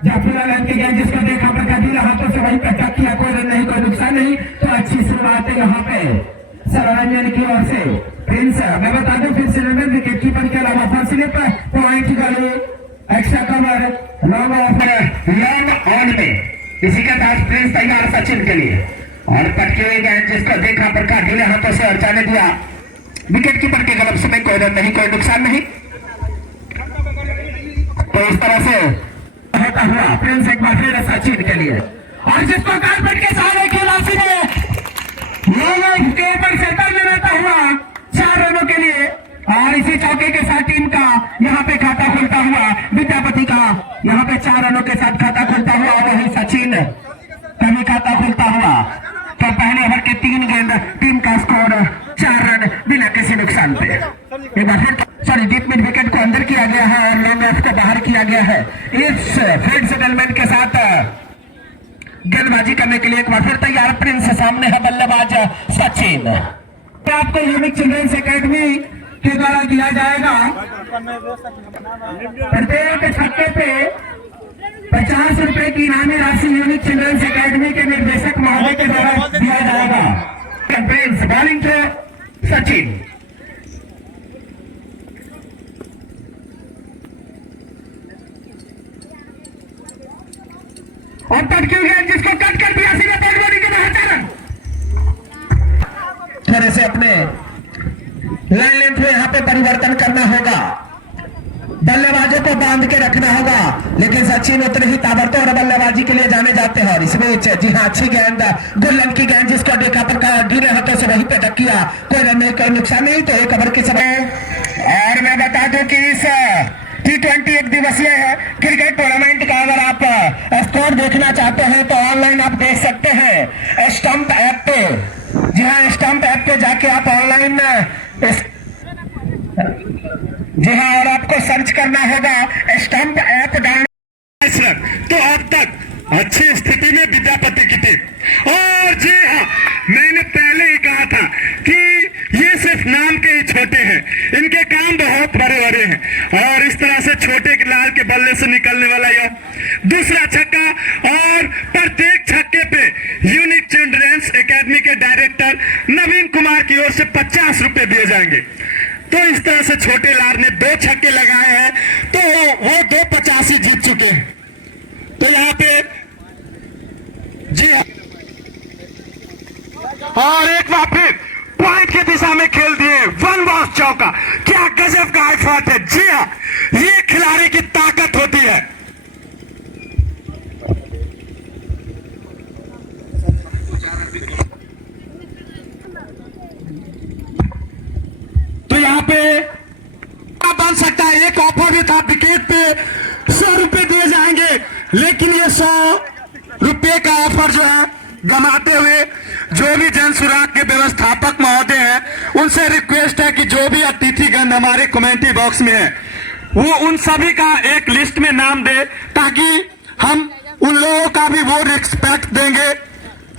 जाफरुल्लाह line के गेंद जिसको देखा प्रकाजी हाथों से वही पे टच किया, कोई रन नहीं, कोई नुकसान नहीं। तो अच्छी शुरुआत है यहाँ पे सररंजन की ओर से। प्रिंस मैं बता दूं फिर से विकेट कीपर के अलावा फर्स्ट स्लिप पॉइंट का extra cover long off long on में इसी के साथ प्रिंस तैयार सचिन के लिए। और पटके हुए गेंद जिसको देखा प्रकाश ढीले हाथों से और जाने दिया विकेट कीपर के ग्लव्स में, कोई रन नहीं, कोई नुकसान नहीं। तो इस तरह से होता हुआ प्रिंस एक बार फिर सचिन के लिए। और जिसको कारपेट के सहारे खिलाड़ी ने पर सेटल में रहता हुआ 4 रनों के लिए। और इसी चौके के साथ टीम का यहाँ पे खाता खुलता हुआ विद्यापति का यहाँ पे 4 रनों के साथ खाता खुलता हुआ और वही सचिन का भी खाता खुलता हुआ। तो पहले ओवर के 3 गेंद टीम का स्कोर 4 रन बिना किसी नुकसान पे। एक बार फिर सॉरी डीप मिड विकेट को अंदर किया गया है और लॉन्ग ऑफ को बाहर किया गया है। इस फील्ड सेटलमेंट के साथ गेंदबाजी करने के लिए एक बार फिर तैयार प्रिंस, सामने है बल्लेबाज सचिन। आपको यूनिक चिल्ड्रंस एकेडमी के द्वारा दिया जाएगा प्रत्येक छक्के पे 50 रुपए की इनामी राशि यूनिक चिल्ड्रंस एकेडमी के निर्देशक महोदय के द्वारा दिया जाएगा। Prince bowling throw Sachin. और पटके हुए जिसको कट कर दिया सीधे बॉडी के बाहर 4 रन। थोड़े से अपने लाइन लेंथ में यहाँ पे परिवर्तन करना होगा, बल्लेबाजों को बांध के रखना होगा। लेकिन सचिन उतने ही ताबड़तोड़ बल्लेबाजी के लिए जाने जाते हैं। और इस बीच जी हाँ अच्छी गेंद गुल्लन की गेंद जिसको देखा पर गिरे हाथों से वहीं पे टक किया, कोई रन नहीं, कोई नुकसान नहीं। तो 1 ओवर के समय। और मैं बता दूं कि इस T20 एक दिवसीय है क्रिकेट टूर्नामेंट का अगर आप स्कोर देखना चाहते हैं तो ऑनलाइन आप देख सकते हैं स्टंप ऐप पे। जी हाँ स्टंप ऐप पे जाके आप ऑनलाइन जी हाँ और आपको सर्च करना होगा स्टंप ऐप डाउनलोड। तो अब तक अच्छी स्थिति में विद्यापति की टीम। और जी हाँ मैंने पहले ही कहा था कि ये सिर्फ नाम के ही छोटे हैं, इनके काम बहुत बड़े बड़े हैं। और इस तरह से छोटे लाल के बल्ले से निकलने वाला यह दूसरा छक्का और प्रत्येक छक्के पे यूनिक चिल्ड्रंस एकेडमी के डायरेक्टर नवीन कुमार की ओर से 50 रुपए दिए जाएंगे। तो इस तरह से छोटे लाल ने 2 छक्के लगाए हैं तो वो 285 जीत चुके हैं। तो यहाँ पे जी हाँ और एक बार फिर पॉइंट की दिशा में खेल दिए, 1 बॉस चौका। क्या गजब का एफर्ट है। जी हाँ ये खिलाड़ी की ताकत होती है। तो यहाँ पे बन सकता है, एक ऑफर भी था विकेट पे 100 रुपए दिए जाएंगे, लेकिन ये 100 रुपए का ऑफर जो है गमाते हुए जो भी जन सुराग के व्यवस्थापक महोदय हैं उनसे रिक्वेस्ट है कि जो भी अतिथिगण हमारे कमेंट्री बॉक्स में है वो उन सभी का एक लिस्ट में नाम दे, ताकि हम उन लोगों का भी वो रिस्पेक्ट देंगे,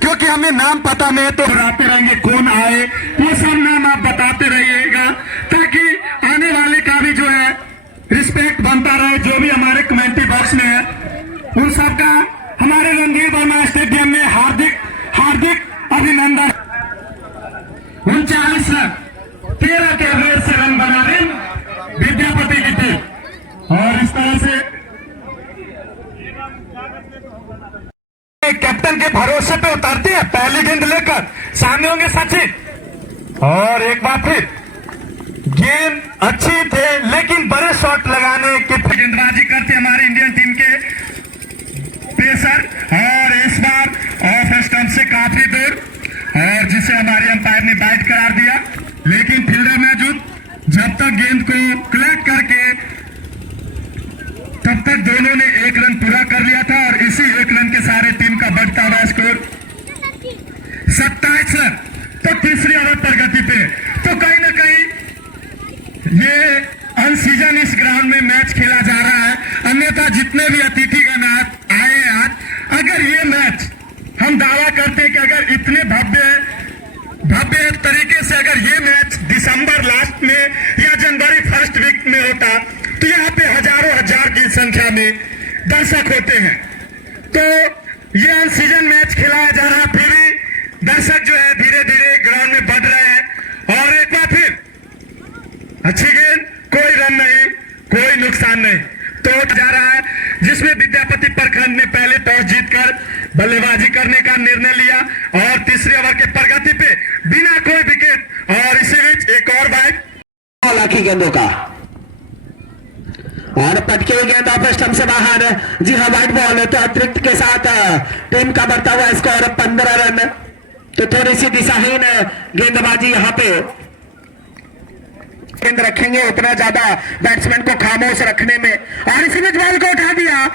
क्योंकि हमें नाम पता नहीं तो बताते रहेंगे कौन आए, वो सब नाम आप बताते रहिएगा ताकि आने वाले का भी जो है रिस्पेक्ट बनता रहे। जो भी हमारे कमेंट्री बॉक्स में है उन सब का हमारे रणधीर वर्मा स्टेडियम में हार्दिक हार्दिक अभिनंदन। 39 रन 13 के एवरेज से रन बना रही विद्यापति की टीम। और इस तरह से कैप्टन के भरोसे पे उतरती है, पहली गेंद लेकर सामने होंगे सचिन। और एक बार फिर गेंद अच्छी थे लेकिन बड़े शॉट लगाने की गेंदबाजी करते हमारे इंडियन टीम के पेसर। और इस बार ऑफ स्टंप से काफी दूर और जिसे हमारे अंपायर ने बाइट करार दिया, लेकिन फील्डर मौजूद जब तक गेंद को कलेक्ट करके तब तक दोनों ने 1 रन पूरा कर लिया था। और इसी 1 रन के सारे टीम का बढ़ता हुआ स्कोर 27 रन। तो तीसरी ओवर प्रगति पे। तो कहीं ना कहीं ये अनसीजन इस ग्राउंड में मैच खेला जा रहा है, अन्यथा जितने भी अतिथिगण आए आज, अगर ये मैच हम दावा करते कि अगर इतने भव्य तरीके से अगर ये मैच दिसंबर लास्ट में या जनवरी फर्स्ट वीक में होता तो यहाँ पे हजारों हजार की संख्या में दर्शक होते हैं। तो ये अनसीजन मैच खिलाया जा रहा है, फिर भी दर्शक जो है धीरे धीरे ग्राउंड में बढ़ रहे हैं। और एक बार फिर अच्छी गेंद, कोई रन नहीं, कोई नुकसान नहीं। तो जा रहा है जिसमें विद्यापति प्रखंड ने पहले टॉस जीतकर बल्लेबाजी करने का निर्णय लिया और तीसरे ओवर के प्रगति पे बिना कोई विकेट। और इसी बीच एक और बाइक लाखी गेंदों का और पटके हुई गेंद ऑफ स्टंप से बाहर। जी हाँ, व्हाइट बॉल। तो अतिरिक्त के साथ टीम का बढ़ता हुआ स्कोर 15 रन। तो थोड़ी सी दिशाहीन गेंदबाजी यहाँ पे गेंद रखेंगे उतना ज्यादा बैट्समैन को खामोश रखने में। और इसी बीच बॉल को उठा दिया।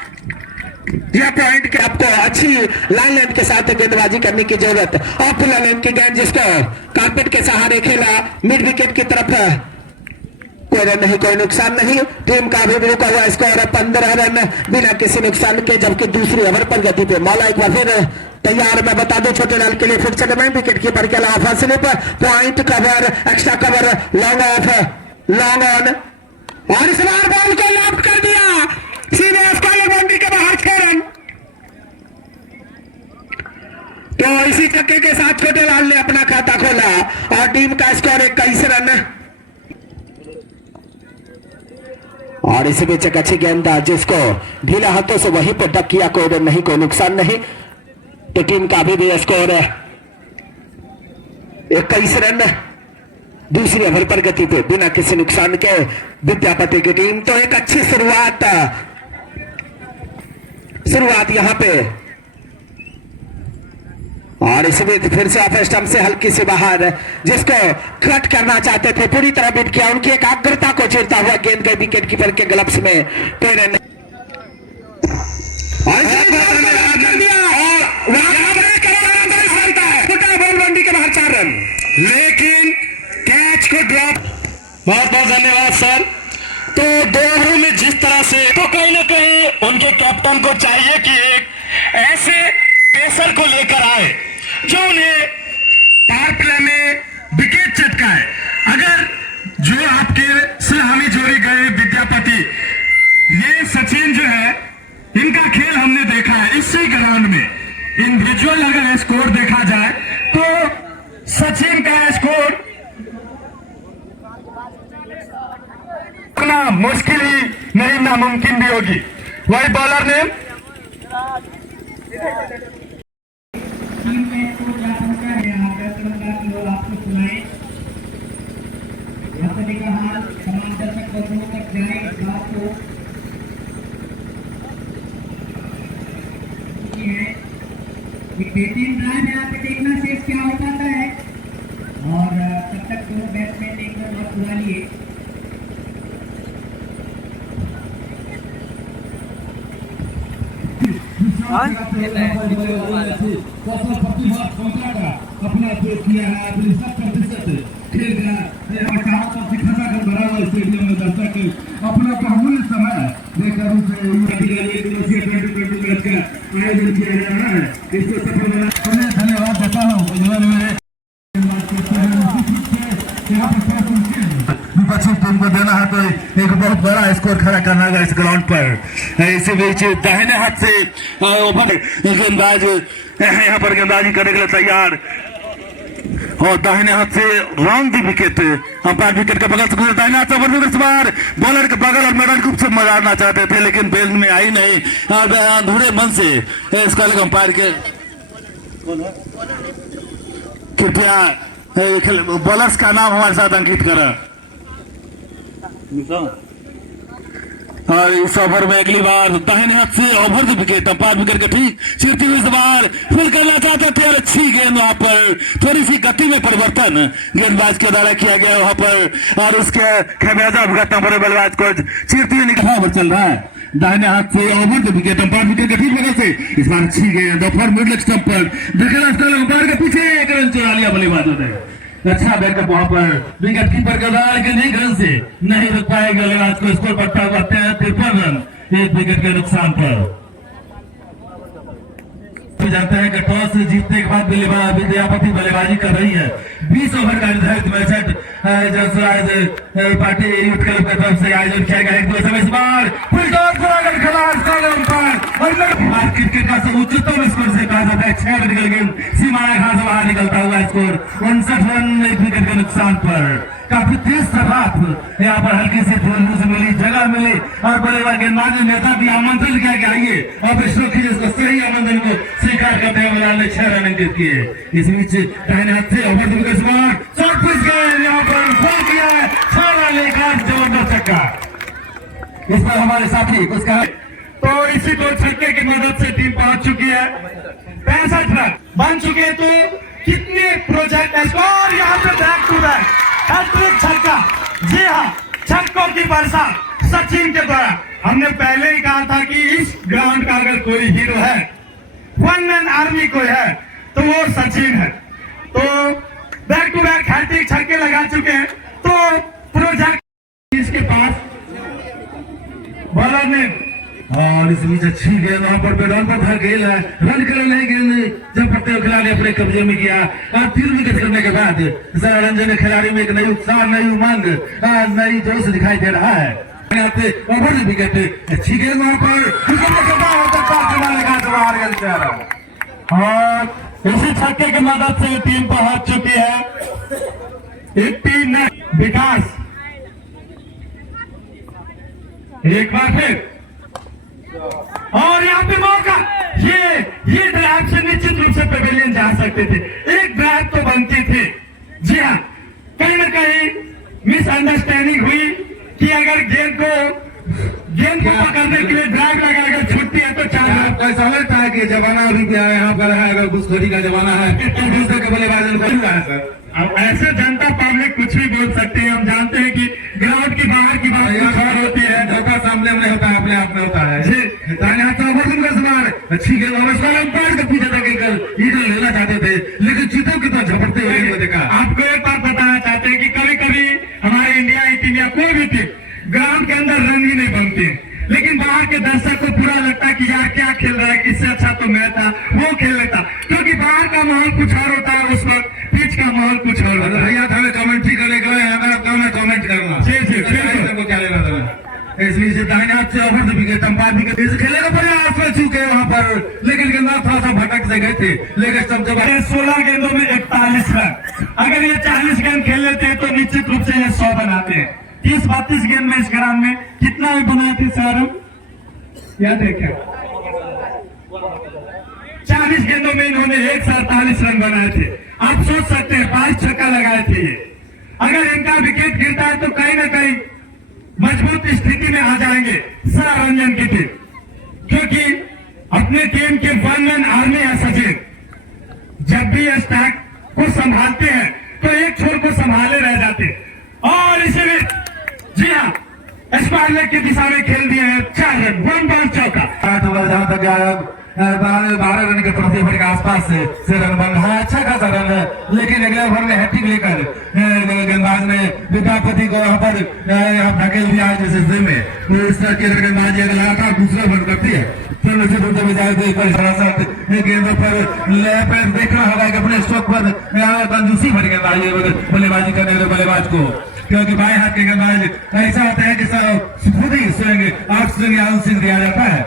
यह पॉइंट के आपको अच्छी लाइन लेंथ के साथ गेंदबाजी करने की जरूरत। ऑफ लेंथ की गेंद जिसको कारपेट के सहारे खेला मिड विकेट की तरफ, कोई रन नहीं, कोई नुकसान नहीं। टीम का भी रुका हुआ स्कोर 15 रन बिना किसी नुकसान के। जबकि दूसरी ओवर पर गति पे मौला एक बार फिर तैयार। मैं बता दूं छोटे लाल के लिए फिर से मैं विकेट कीपर के अलावा slip, point cover, extra cover, long off, long on. और इस बार बॉल को लॉक कर दिया सीधे स्क्वायर बाउंड्री के बाहर 6 रन। तो इसी चक्के के साथ छोटे लाल ने अपना खाता खोला और टीम का स्कोर 21 रन। और इसी बीच एक अच्छी गेंद जिसको ढीला हाथों से वहीं पर डक किया, कोई रन नहीं, कोई नुकसान नहीं। तो टीम का भी स्कोर 21 रन दूसरी ओवर पर गति पे बिना किसी नुकसान के विद्यापति की टीम। तो एक अच्छी शुरुआत यहां पे। और इस बीच फिर से ऑफ स्टंप से हल्की से बाहर, जिसको कट करना चाहते थे पूरी तरह बीट किया। उनकी एकाग्रता को चीरता हुआ गेंद गई विकेट कीपर के ग्लव्स में। कोई रन के बाहर 4 रन, लेकिन कैच को ड्रॉप। बहुत बहुत धन्यवाद सर। तो 2 ओवरों में जिस तरह से, तो कहीं ना कहीं उनके कैप्टन को चाहिए कि एक ऐसे पेसर को लेकर आए जो उन्हें पावर प्ले में विकेट चटकाए। अगर जो आपके सलामी जोड़ी गए विद्यापति, ये सचिन जो है, इनका खेल हमने देखा है इसी ग्राउंड में। इंडिविजुअल अगर स्कोर देखा जाए तो सचिन का स्कोर इतना मुश्किल ही नहीं, नामुमकिन भी होगी। वही बॉलर ने बेहतरीन ड्राइव यहाँ पे देखना शेष क्या हो पाता है। और तब तक दोनों बैट्समैन एक रन और पूरा लिए। अपना किया है खेल स्टेडियम में दर्शक अपना बहुमूल्य समय देकर मैच का आयोजन किया जा रहा है। इसको सफल बना धन्यवाद देता हूँ। विपक्षी टीम को देना है तो एक बहुत बड़ा स्कोर खड़ा करना होगा इस ग्राउंड पर। इसी बीच दाहिने हाथ से ओवर गेंदबाज यहाँ पर गेंदबाजी करने के लिए तैयार, और दाहिने हाथ से रॉन्ग दी विकेट। अंपायर विकेट के बगल से गुजर, दाहिने हाथ से ओवर इस बार बॉलर के बगल और मैदान खूब से मारना चाहते थे लेकिन बेल में आई नहीं। और अधूरे मन से इसका अंपायर के कृपया बॉलर्स का नाम हमारे साथ अंकित करें। और इस ओवर में अगली बार दाहिने हाथ से over the wicket, umpire wicket के ठीक चीरती हुई इस बार फुल करना चाहते थे और अच्छी गेंद वहां पर थोड़ी सी गति में परिवर्तन गेंदबाज के द्वारा किया गया वहां पर, और उसके खमियाजा भुगतना पड़े बल्लेबाज को चीरती हुई निकला चल रहा है। दाहिने हाथ से over the wicket, umpire wicket के ठीक बगल से इस बार अच्छी गेंद दोपहर मिडल स्टंप पर देखा, अंपायर के पीछे एक रन चुरा लिया बल्लेबाजों ने। अच्छा बैकअप वहां पर विकेट कीपर का नहीं गन से नहीं रुक पाएगा बल्लेबाज को। स्कोर बढ़ता हुआ 53 रन 1 विकेट के नुकसान पर। जानते हैं कि टॉस जीतने के बाद विद्यापति बल्लेबाजी कर रही है। 20 ओवर का निर्धारित मैच जनसराज पार्टी यूथ क्लब की तरफ से आयोजन किया गया। एक 2 समय इस बार फुल टॉस अंपायर विकेट का उच्चतम स्कोर से कहा जाता है 6 रन निकल गेंद सीमाना घाट से बाहर निकलता हुआ स्कोर 59 रन 1 विकेट के नुकसान पर। काफी तेज सफात यहाँ पर हल्की सी फूल मिली, जगह मिली और बल्लेबाज गेंदबाज ने नेता भी आमंत्रण किया कि आइए और विष्णु की जिसको सही आमंत्रण को स्वीकार करते हुए मलाल ने 6 रन अंकित किए। इस बीच दाहिने हाथ से over the wicket shot pitch गए, यहाँ पर फोन किया है 6 रन लेकर जबरदस्त छक्का। इस पर हमारे साथी कुछ कहा तो इसी 2 छक्के की मदद से टीम पहुंच चुकी है, 65 रन बन चुके। तो कितने प्रोजेक्ट स्कोर यहाँ पे बैक टू बैक हैट्रिक छक्का। जी हाँ, छक्कों की बरसात सचिन के द्वारा। हमने पहले ही कहा था कि इस ग्राउंड का अगर कोई हीरो है, वन मैन आर्मी कोई है तो वो सचिन है। तो बैक टू बैक हैट्रिक छक्के लगा चुके हैं। तो प्रोजेक्ट इसके पास बॉलर ने और इस बीच अच्छी गेंद वहां पर बैडॉन पर था, गेंद है रन कर रहे गेंद जब प्रत्येक खिलाड़ी अपने कब्जे में किया और 3 विकेट करने के बाद रंजन खिलाड़ी में एक नई उत्साह, नई उमंग, नई जोश दिखाई दे रहा है। ओवर विकेट अच्छी गेंद वहां पर और इसी छक्के की मदद से टीम पहुंच चुकी है। एक टीम ने विकास एक बार फिर और यहाँ पे मौका, ये ड्राइव से निश्चित रूप से पेविलियन जा सकते थे। एक ड्राइव तो बनती थी। जी हाँ, कहीं ना कहीं मिसअंडरस्टैंडिंग हुई कि अगर गेंद को पकड़ने के लिए ड्राइव लगा, अगर छुट्टी है तो 4 रन। ऐसा लगता है कि जमाना अभी यहाँ पर है, अगर घुसखोरी का जमाना है तो दूसरे के बल्लेबाजों को है सर। अब ऐसे जनता पब्लिक कुछ भी बोल सकती है। हम जानते हैं कि ग्राउंड की बाहर की बात कुछ और होती है, धोखा सामने में होता है, अपने आप में होता है। जी अच्छी गेंद अंपायर के पीछे तक ईगल लेना चाहते थे, लेकिन चीतों की तरह झपटते हुए देखा। आपको एक बात बताना चाहते हैं कि कभी कभी हमारे इंडिया टीम या कोई भी टीम ग्राउंड के अंदर रन ही नहीं बनती, लेकिन बाहर के दर्शक को पूरा लगता है कि यार क्या खेल रहा है, इससे अच्छा तो मैं था, वो खेल लेता। क्योंकि बाहर का माहौल कुछ और होता है, उस वक्त पिच का माहौल कुछ और होता है। भैया था कमेंट्री करने के लिए कमेंट करना। जी क्या लेना था। इस बीच दाहिने हाथ से over the wicket umpire wicket खेले का प्रयास में चूके वहां पर, लेकिन गेंदबाज थोड़ा सा भटक से गए थे। लेकिन जब 16 गेंदों में 41 रन, अगर ये 40 गेंद खेल लेते हैं तो निश्चित रूप से ये 100 बनाते हैं। 30-32 गेंद में इस ग्राउंड में कितना भी बनाए थे सर, याद है क्या? 40 गेंदों में इन्होंने 148 रन बनाए थे। आप सोच सकते हैं 22 छक्का लगाए थे ये। अगर इनका विकेट गिरता है तो कहीं ना कहीं मजबूत स्थिति में आ जाएंगे सर रंजन की टीम, क्योंकि अपने टीम के वन मैन आर्मी है सचिन। जब भी स्टैक को संभालते हैं तो एक छोर को संभाले रह जाते और इसीलिए जी हाँ स्क्वायर लेग की दिशा में खेल दिए हैं 4 रन, 1 बार चौका। जहां तक 12 रन के प्रति ओवर के आसपास से रन बन रहा है, अच्छा खासा रन है। लेकिन अगले ओवर में हैट्रिक लेकर गेंदबाज ने विद्यापति को यहाँ पर धकेल दिया है जैसे में इस तरह की गेंदबाजी अगर लगातार दूसरा बन करती है तो निश्चित रूप से गेंदों पर देखना होगा कि अपने स्ट्रोक पर कंजूसी भरी गेंदबाजी बल्लेबाजी करने वाले बल्लेबाज को, क्योंकि बाएं हाथ के गेंदबाज ऐसा होता है कि खुद ही स्विंग आउट स्विंग या आउट स्विंग दिया जाता है।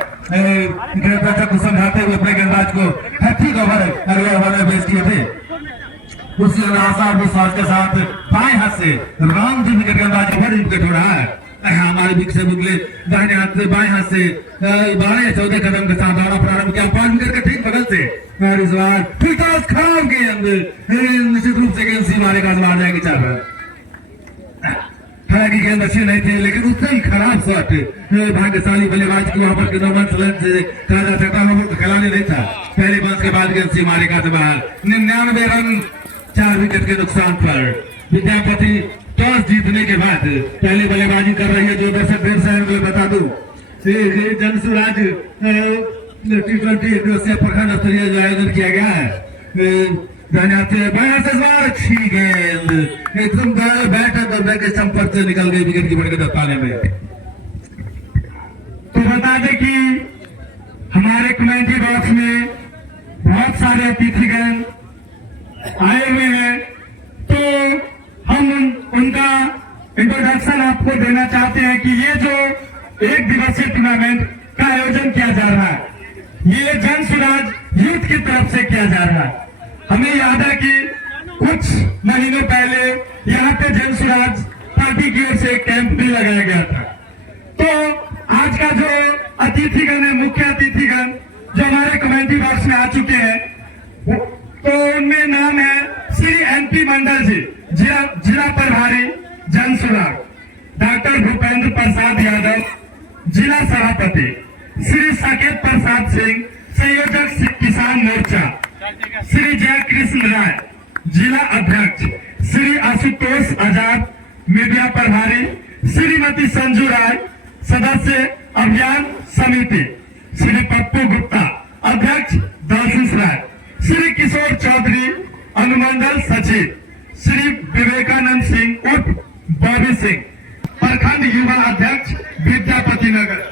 को समझाते हुए अपने गेंदबाज को हैट्रिक ओवर अगले ओवर में पेश किए थे। उसी आसार विश्वास के साथ बाएं हाथ से राम जी विकेट गेंदबाज ओवर विकेट हो रहा है। हमारे बीच से बुगले दाहिने हाथ से बाएं हाथ से 12-14 कदम के साथ दौड़ा प्रारंभ किया 5 विकेट के ठीक बगल से। और इस बार फिर खराब गेंद निश्चित रूप से गेंद सी मारे का बाहर जाएगी 4 रन। हालांकि गेंद अच्छी नहीं थी, लेकिन उससे ही खराब शॉट भाग्यशाली बल्लेबाज की वहां पर से कहा जा सकता है खिलाड़ी नहीं था। पहले बॉल के बाद गेंद सी मारेगा से बाहर 99 रन 4 विकेट के नुकसान पर। विद्यापति टॉस जीतने के बाद पहले बल्लेबाजी कर रही है, जो दर्शक देर से बता दूं जनसुराज T20 प्रखंड स्तरीय जो आयोजन किया गया है। अच्छी गेंद एकदम बैट के संपर्क से निकल गई विकेट की बढ़ पाने में। तो बता दें कि हमारे कमेंट्री बॉक्स में बहुत सारे अतिथिगण आए हुए हैं, तो हम उनका इंट्रोडक्शन आपको देना चाहते हैं कि ये जो 1 दिवसीय टूर्नामेंट का आयोजन किया जा रहा है, ये जन सुराज यूथ की तरफ से किया जा रहा है। हमें याद है कि कुछ महीनों पहले यहाँ पे जन सुराज पार्टी की ओर से एक कैंप भी लगाया गया था। तो आज का जो अतिथिगण है, मुख्य अतिथिगण जो हमारे कमेंट्री बॉक्स में आ चुके हैं, तो उनमें नाम है श्री एनपी मंडल जी, जिला प्रभारी जन सुराग, डॉक्टर भूपेंद्र प्रसाद यादव जिला सभापति, श्री साकेत प्रसाद सिंह संयोजक किसान मोर्चा, श्री जय कृष्ण राय जिला अध्यक्ष, श्री आशुतोष आजाद मीडिया प्रभारी, श्रीमती संजू राय सदस्य अभियान समिति, श्री पप्पू गुप्ता अध्यक्ष दासूस राय, श्री किशोर चौधरी अनुमंडल सचिव, श्री विवेकानंद सिंह उर्फ बॉबी सिंह प्रखंड युवा अध्यक्ष विद्यापति नगर।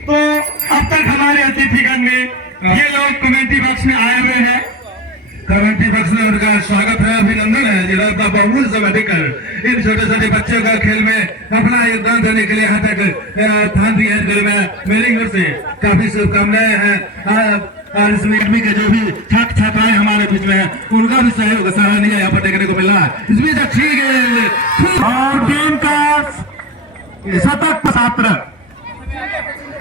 तो अब तक हमारे अतिथिगण में ये लोग कमेटी बॉक्स में आए हुए हैं। कमेटी बॉक्स में उनका स्वागत है, अभिनंदन है जिन्होंने बहुमूल्य समय देकर इन छोटे छोटे बच्चों का खेल में अपना योगदान देने के लिए यहाँ तक स्थान दिया है। मेरी ओर से काफी शुभकामनाएं हैं। और इस अकेडमी के जो भी छात्र छात्राएं हमारे बीच में हैं, उनका भी सहयोग सराहनीय यहाँ पर देखने को मिल रहा है। इस बीच अच्छी गेंद और टीम का शतक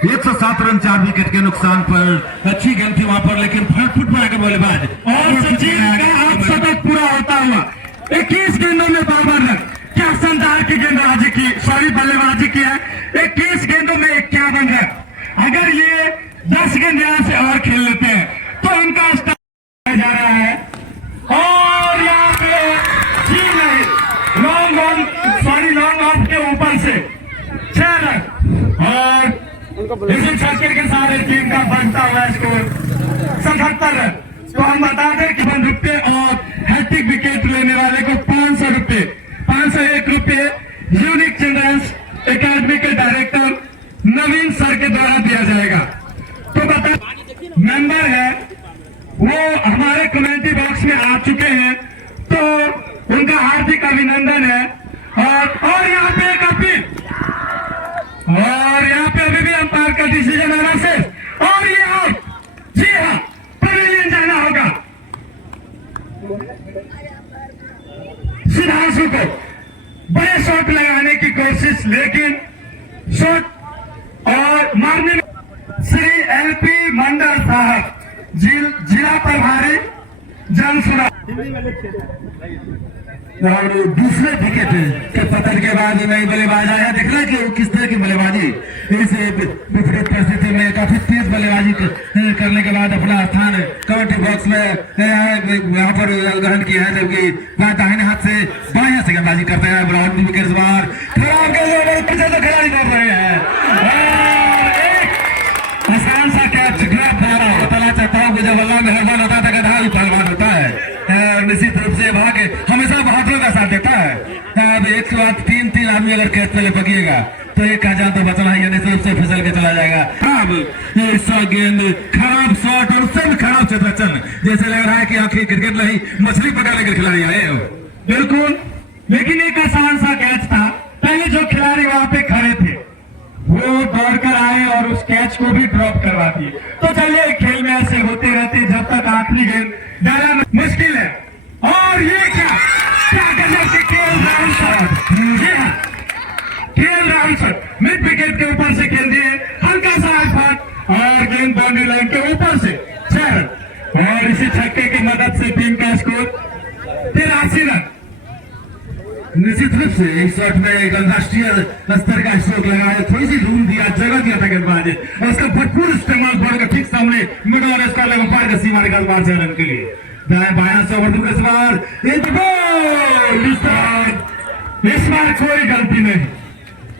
107 रन 4 विकेट के नुकसान पर अच्छी गेंद थी वहां पर, लेकिन फ्रंट फुट पर आकर बल्लेबाज और सचिन का अब शतक पूरा होता हुआ 21 गेंदों में 52 रन। क्या संचार की गेंदबाजी की, सॉरी बल्लेबाजी की है। 21 गेंदों में 51 रन। अगर ये 10 गेंद यहाँ से और खेल लेते हैं तो इनका स्टार जा रहा है। और यहाँ पे जी नहीं, long on, sorry long off के ऊपर से 6 रन और इसी छक्के के सारे टीम का बढ़ता हुआ स्कोर 77 रन। तो हम बता दें कि ₹1 और हैट्रिक विकेट लेने वाले को ₹500, 501 रुपये यूनिक चिल्ड्रंस एकेडमी के डायरेक्टर नवीन सर के द्वारा दिया जाएगा। तो बता मेंबर है वो हमारे कमेटी बॉक्स में आ चुके हैं, तो उनका हार्दिक अभिनंदन है। और यहाँ पे एक अपील, और यहाँ पे अभी भी अंपायर का डिसीजन आना शेष, और ये आउट। जी हाँ, पवेलियन जाना होगा सिद्धांशु को। बड़े शॉट लगाने की कोशिश, लेकिन शॉट और मारने में श्री एलपी मंडल साहब जिला प्रभारी जन सुराग। और दूसरे विकेट के पतन के बाद नई बल्लेबाज आया। देख रहा है कि वो किस तरह की बल्लेबाजी, इस विपरीत परिस्थिति में काफी तेज बल्लेबाजी करने के बाद अपना स्थान कमेटी बॉक्स में यहाँ पर ग्रहण किया है, जबकि दाहिने हाथ से बाएं से गेंदबाजी करते हैं। ब्राउन विकेट बाहर खराब पीछे से खिलाड़ी दौड़ रहे हैं और एक आसान सा कैच ड्रॉप जा रहा है। पता चाहता हूँ जब अल्लाह मेहरबान होता है गधा ही पहलवान होता है। निश्चित रूप से भाग हमेशा बहादुरों का साथ देता है। अब 108 3 आदमी अगर कैच पहले पकिएगा तो एक का जान तो बचना ही, निश्चित रूप से फिसल के चला जाएगा। अब ऐसा गेंद, खराब शॉट और उससे भी खराब क्षेत्रचन, जैसे लग रहा है कि आखिर क्रिकेट नहीं मछली पकड़ने के खिलाड़ी आए हो। बिल्कुल, लेकिन एक आसान सा कैच था। पहले जो खिलाड़ी वहां पे खड़े थे वो दौड़कर आए और उस कैच को भी ड्रॉप करवा दिए। तो चलिए, खेल में ऐसे होते रहते जब तक आखिरी गेंद डालना मुश्किल है। और ये क्या गजब के केएल राहुल शॉट। जी हाँ, KL Rahul shot mid wicket के ऊपर से खेल दिए, हल्का सा आउट और गेंद बाउंड्री लाइन के ऊपर से 6 रन। और इसी छक्के की मदद से टीम का स्कोर 83 रन। निश्चित रूप से इस शॉट में एक अंतर्राष्ट्रीय स्तर का स्ट्रोक लगाया, थोड़ी सी रूम दिया, जगह दिया था गेंदबाज और उसका भरपूर इस्तेमाल बॉल का ठीक सामने मिडल और इसका अंपायर का सीमा निकाल 5 रन के लिए। दाएं बायां से ओवर इस बार कोई गलती नहीं।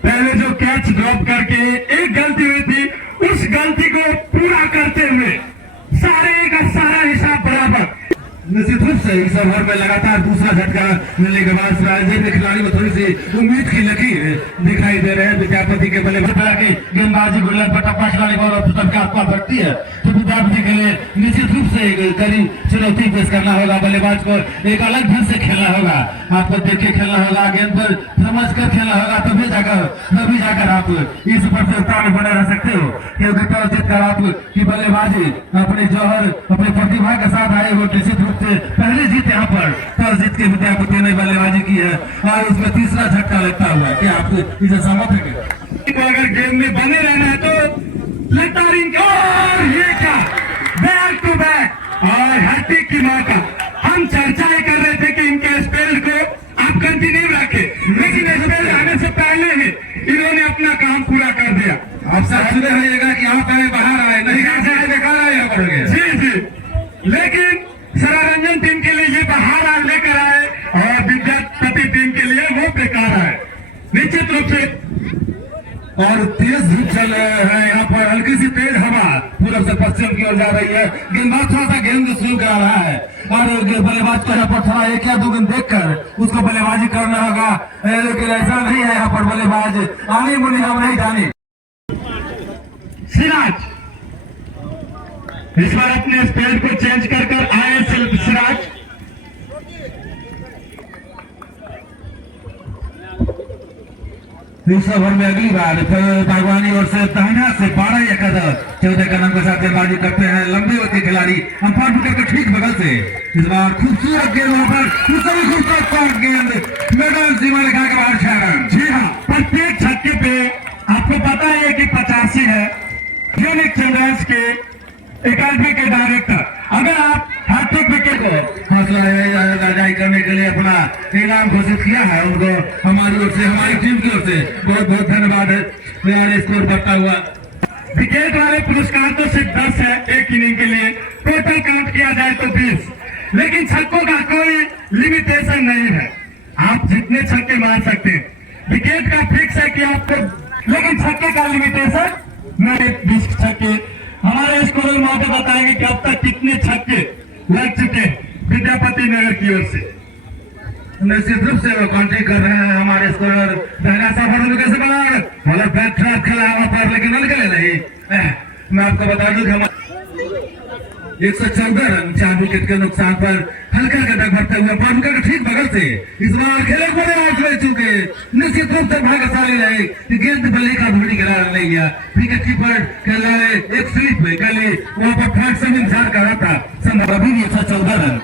पहले जो कैच ड्रॉप करके एक गलती हुई थी, उस गलती को पूरा करते हुए सारे का सारा हिसाब बराबर। निश्चित रूप से इस ओवर में लगातार दूसरा झटका मिलने के बाद राजदीप के खिलाड़ी में थोड़ी सी उम्मीद की लकीर दिखाई दे रहे हैं। विद्यापति के बल्लेबाज की गेंदबाजी गुल्लक पर टप्पा खिलाड़ी बॉल और के आसपास रखती है तो पंजाब जी के लिए निश्चित रूप से कड़ी चुनौती पेश करना होगा। बल्लेबाज को एक अलग ढंग से खेलना होगा, आपको देख के खेलना होगा, गेंद पर समझ कर खेलना होगा, तभी जाकर आप इस प्रतियोगिता में बने रह सकते हो। क्योंकि टॉस जीतकर आप की बल्लेबाजी अपने जौहर अपनी प्रतिभा के साथ आए हो, निश्चित रूप से पहले जीत यहाँ पर टॉस जीत के विद्यापति ने बल्लेबाजी की है और उसमें तीसरा झटका लगता हुआ। क्या आप इसे सहमत है? अगर गेम में बने रहना है तो लगातार और ये क्या बैक टू बैक और हैट्रिक की मौका। हम चर्चा कर रहे थे कि इनके स्पेल को आप कंटिन्यू रखे, लेकिन स्पेल आने से पहले ही इन्होंने अपना काम पूरा कर दिया। आप सब सुने रहिएगा कि यहाँ पर बाहर आए नहीं बेकार आए यहाँ पर। जी, लेकिन सरारंजन टीम के लिए ये बाहर लेकर आए और विद्यापति टीम के लिए वो बेकार आए निश्चित रूप से। और तेज धूप चल रहे हैं यहाँ पर, हल्की सी तेज हवा पूरब से पश्चिम की ओर जा रही है। गेंदबाज थोड़ा सा गेंद स्विंग करा रहा है और बल्लेबाज को यहाँ पर थोड़ा एक या दो गेंद देखकर उसको बल्लेबाजी करना होगा, लेकिन ऐसा नहीं है। यहाँ पर बल्लेबाज आने मुनी हम नहीं जाने। सिराज इस बार अपने स्पेल को चेंज कर आए सिराज। इस ओवर में अगली बार बागवानी ओर से दाहिना से 12 कदम 14 कदम के साथ गेंदबाजी करते हैं लंबे वक्त के खिलाड़ी अंपायर विकेट के ठीक बगल से। इस बार खूबसूरत गेंद वहां पर खूबसूरत गेंद मैदान सीमा रेखा के बाहर 6 रन। जी हाँ, प्रत्येक छक्के पे आपको पता है कि 85 है। यूनिक चिल्ड्रंस के एकेडमी के डायरेक्टर, अगर आप हैट्रिक विकेट को हौसला अफजाई करने के लिए अपना इनाम घोषित किया है, उनको हमारी ओर से हमारी टीम की ओर से बहुत बहुत धन्यवाद है। स्कोर बढ़ता हुआ विकेट वाले पुरस्कार तो सिर्फ 10 है एक इनिंग के लिए, टोटल काउंट किया जाए तो 20, लेकिन छक्कों का कोई लिमिटेशन नहीं है, आप जितने छक्के मार सकते हैं। विकेट का फिक्स है कि आपको, लेकिन छक्के का लिमिटेशन नहीं। 20 छक्के हमारे स्कोरर महोदय बताएंगे कि अब तक कितने छक्के लग चुके विद्यापति नगर की ओर से। निश्चित रूप से वो कॉन्ट्री कर रहे हैं हमारे स्कोरर। पहला सफर कैसे बना मतलब बैट ट्रैप खेला वहां पर, लेकिन निकले नहीं। मैं आपको बता दूं कि हमारे 114 रन 4 विकेट के नुकसान पर हल्का कदम भरते हुए बाउंड्री के ठीक बगल से इस बार खेले बड़े आउट रह चुके। निश्चित रूप से भाग्यशाली रहे कि गेंद बल्ले का धूड़ी गिरा नहीं गया। विकेट कीपर के लाए एक स्लिप में गले वहां पर फ्रंट से इंतजार कर रहा था। संभव अभी भी 114 रन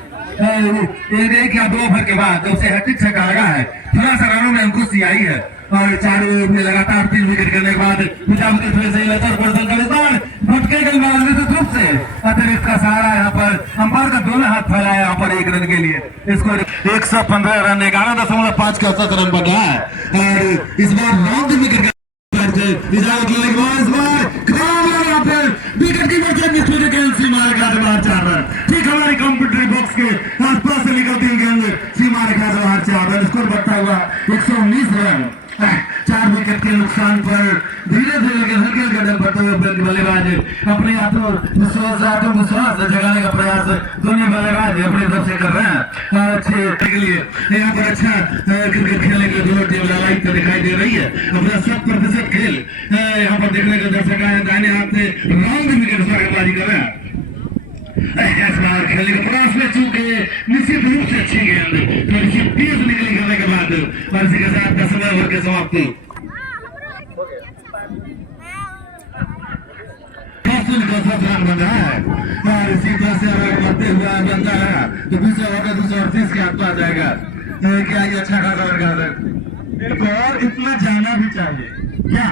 एक या 2 ओवर के बाद उसे हैट्रिक छक्का लगा है। थोड़ा सा रनों में अंकुश आई है और 4 ओवर में लगातार 3 विकेट करने के बाद विद्यापति फिर से लगातार प्रदर्शन कर भटके गेंदबाज निश्चित रूप से अतिरिक्त का सहारा यहाँ पर अंपायर का दोनों हाथ फैलाया यहाँ पर 1 रन के लिए। इसको 115 रन 11.5 के औसत रन बना है और इस बार 9 विकेट इजाजत लेने के बाद इस बार यहाँ पर विकेट की वजह गेंद सीमा रेखा से बाहर 4 रन। ठीक हमारी कंप्यूटर बॉक्स के आसपास से निकलती है गेंद सीमा रेखा से बाहर 4 रन। स्कोर बढ़ता हुआ 119 रन। 4 विकेट के नुकसान पर धीरे धीरे हल्के कदम बढ़ते हुए बल्लेबाज अपने आत्मविश्वास जगाने का प्रयास दोनों बल्लेबाज अपनी तरफ से कर रहे हैं अच्छे के लिए। यहाँ पर अच्छा क्रिकेट खेलने के लिए दोनों टीम लड़ाई तो दिखाई दे रही है। अपना 100% खेल यहाँ पर देखने के दर्शक दाहिने हाथ से राउंड विकेट गेंदबाजी कर रहे हैं। इस बार खेलने के प्रयास में चूके निश्चित रूप से अच्छी गेंद थोड़ी सी तेज निकली करने के बाद और इसी के साथ 10वें ओवर की समाप्ति। रन बन रहा है और इसी तरह से अगर बढ़ते हुआ बनता है तो 20 ओवर का 238 के आसपास जाएगा। क्या ये अच्छा खासा लगा और इतना जाना भी चाहिए क्या,